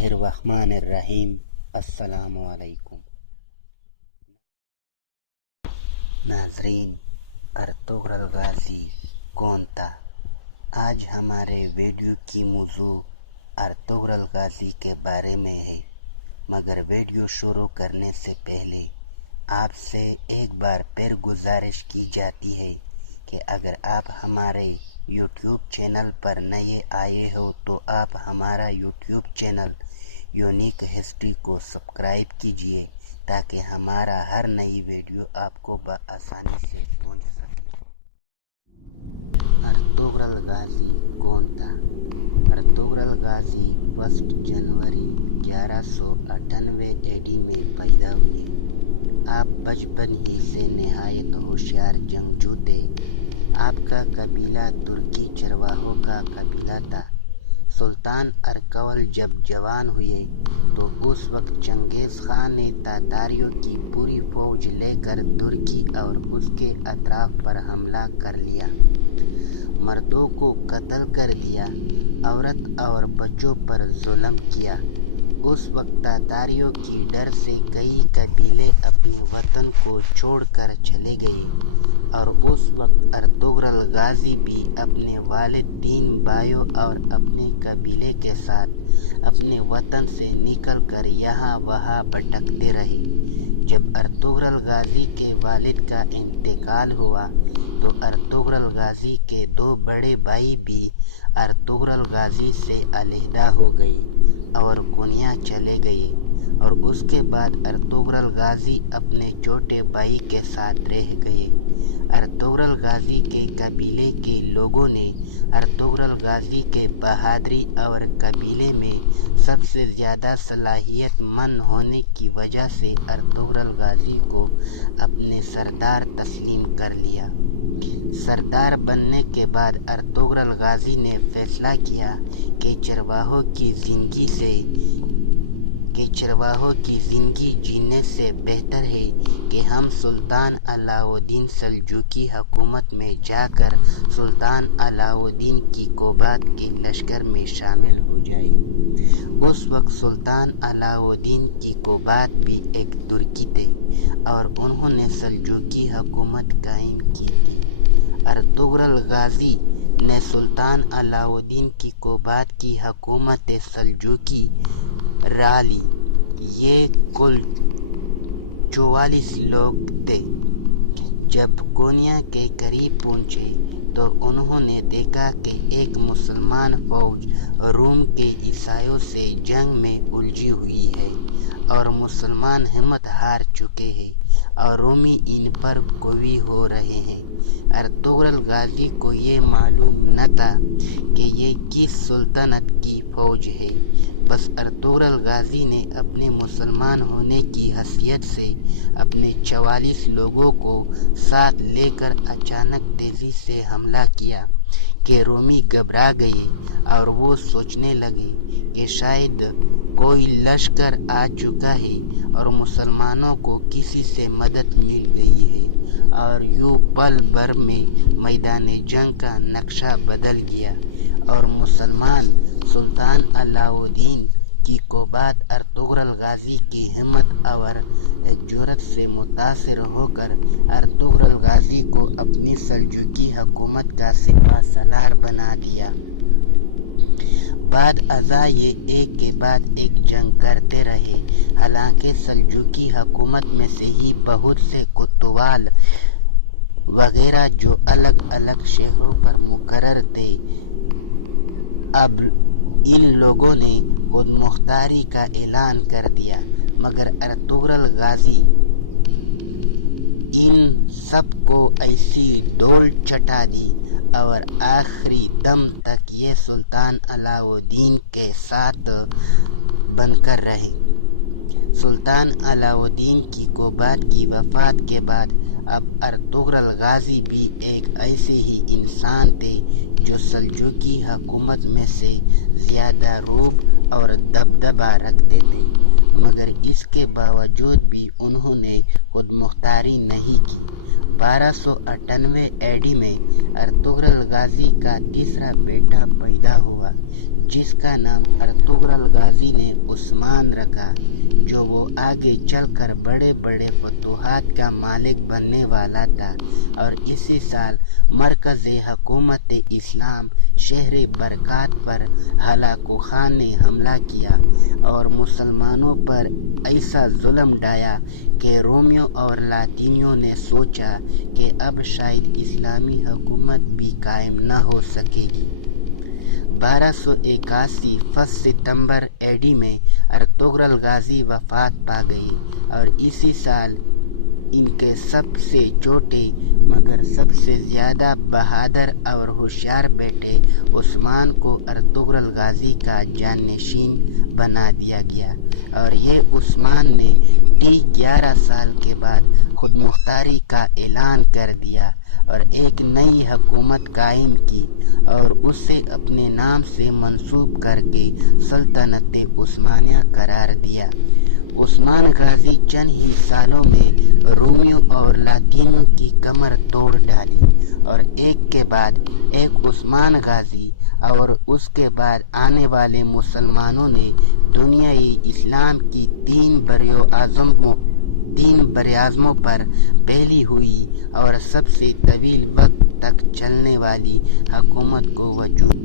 बिस्मिल्लाहिर्रहमानिर्रहीम। अस्सलामु अलैकुम नाज़रीन, अर्तुगरुल गाज़ी कौन था? आज हमारे वीडियो की मौजू अर्तुगरुल गाज़ी के बारे में है, मगर वीडियो शुरू करने से पहले आपसे एक बार फिर गुजारिश की जाती है कि अगर आप हमारे यूट्यूब चैनल पर नए आए हो तो आप हमारा यूट्यूब चैनल यूनिक हिस्ट्री को सब्सक्राइब कीजिए ताकि हमारा हर नई वीडियो आपको बआसानी से पहुंच सके। अर्तुगरुल गाज़ी कौन था? अर्तुगरुल गाज़ी 1 जनवरी 1198 AD में पैदा हुए। आप बचपन ही से निहायत होशियार जंगजू थे। आपका कबीला तुर्की चरवाहों का कबीला था। सुल्तान अर्कवल जब जवान हुए तो उस वक्त चंगेज़ खान ने तातारियों की पूरी फौज लेकर तुर्की और उसके अतराफ पर हमला कर लिया। मर्दों को कत्ल कर दिया, औरत और बच्चों पर जुल्म किया। उस वक्त तातारियों की डर से कई कबीले अपने वतन को छोड़कर चले गए और उस वक्त अर्तुगरुल गाज़ी भी अपने वालिद 3 भाइयों और अपने कबीले के साथ अपने वतन से निकलकर यहाँ वहाँ भटकते रहे। जब अर्तुगरुल गाज़ी के वालिद का इंतकाल हुआ तो अर्तुगरुल गाज़ी के 2 बड़े भाई भी अर्तुगरुल गाज़ी से अलहदा हो गए और कुनिया चले गए और उसके बाद अर्तुगरुल गाज़ी अपने छोटे भाई के साथ रह गए। अर्तुगरुल गाज़ी के कबीले के लोगों ने अर्तुगरुल गाज़ी के बहादुरी और कबीले में सबसे ज़्यादा सलाहियतमंद होने की वजह से अर्तुगरुल गाज़ी को अपने सरदार तस्लीम कर लिया। सरदार बनने के बाद अर्तुगरुल गाज़ी ने फैसला किया कि चरवाहों की ज़िंदगी जीने से बेहतर है कि हम सुल्तान अलाउद्दीन सल्जूकी हुकूमत में जाकर सुल्तान अलाउद्दीन की कोबात के लश्कर में शामिल हो जाए। उस वक्त सुल्तान अलाउद्दीन की कोबात भी एक तुर्की थे और उन्होंने सल्जूकी हुकूमत कायम की थी। अर्तुगरुल गाज़ी ने सुल्तान अलाउद्दीन की कोबात की हुकूमत सल्जूकी राली। ये कुल 44 लोग थे। जब कोनिया के करीब पहुंचे तो उन्होंने देखा कि एक मुसलमान फौज रोम के ईसाइयों से जंग में उलझी हुई है और मुसलमान हिम्मत हार चुके हैं और रोमी इन पर गोवी हो रहे हैं। अर्तुगरुल गाज़ी को ये मालूम न था कि ये किस सुल्तानत की फौज है। बस अर्तुगरुल गाज़ी ने अपने मुसलमान होने की हैसियत से अपने 44 लोगों को साथ लेकर अचानक तेजी से हमला किया कि रोमी घबरा गए और वो सोचने लगे कि शायद कोई लश्कर आ चुका है और मुसलमानों को किसी से मदद मिल गई है। और यूं पल भर में मैदान जंग का नक्शा बदल गया और मुसलमान सुल्तान अलाउद्दीन की कोबात अर्तुगरुल गाज़ी की हिम्मत और जुर्रत से मुतासिर होकर अर्तुगरुल गाज़ी को अपनी सल्जूकी हुकूमत का सिपह सलार बना दिया। बाद अज़ा ये एक के बाद एक जंग करते रहे। हालांकि सल्जूकी हुकूमत में से ही बहुत से कोतवाल वगैरह जो अलग अलग शहरों पर मुकर्रर थे, अब इन लोगों ने खुद मुख्तारी का ऐलान कर दिया, मगर अर्तुगरुल गाज़ी इन सब को ऐसी डोल चटा दी और आखिरी दम तक ये सुल्तान अलाउद्दीन के साथ बनकर रहे। सुल्तान अलाउद्दीन की कोबात की वफात के बाद अब अर्तुगरुल गाज़ी भी एक ऐसे ही इंसान थे जो सल्जूकी हुकूमत में से ज़्यादा रूब और दबदबा रखते थे, मगर इसके बावजूद भी उन्होंने खुद मुख्तारी नहीं की, 1298 AD में अर्तुगरुल गाजी का तीसरा बेटा पैदा हुआ, जिसका नाम अर्तुगरुल गाजी ने उस्मान रखा, जो वो आगे चलकर बड़े बड़े फतूहात का मालिक बनने वाला था। और इसी साल मरकज़ हुकूमत इस्लाम शहर बरकात पर हलाकू खान ने हमला किया और मुसलमानों पर ऐसा जुल्म ढाया कि रोमियों और लातीनियों ने सोचा कि अब शायद इस्लामी हुकूमत भी कायम न हो सकेगी। 1281 1 सितंबर AD में अर्तुगरुल गाजी वफात पा गए और इसी साल इनके सबसे छोटे मगर सबसे ज़्यादा बहादुर और होशियार बेटे उस्मान को अर्तुगरुल गाजी का जानशीन बना दिया गया। और ये उस्मान ने ठीक 11 साल के बाद खुद मुख्तारी का ऐलान कर दिया और एक नई हुकूमत कायम की और उसे अपने नाम से मंसूब करके सल्तनत उस्मानिया करार दिया। उस्मान गाजी चंद ही सालों में रोमियों और लातीनियों की कमर तोड़ डाली और एक के बाद एक उस्मान गाजी और उसके बाद आने वाले मुसलमानों ने दुनियाई इस्लाम की तीन बरआज़मों पर फैली हुई और सबसे तवील वक्त तक चलने वाली हुकूमत को वजूद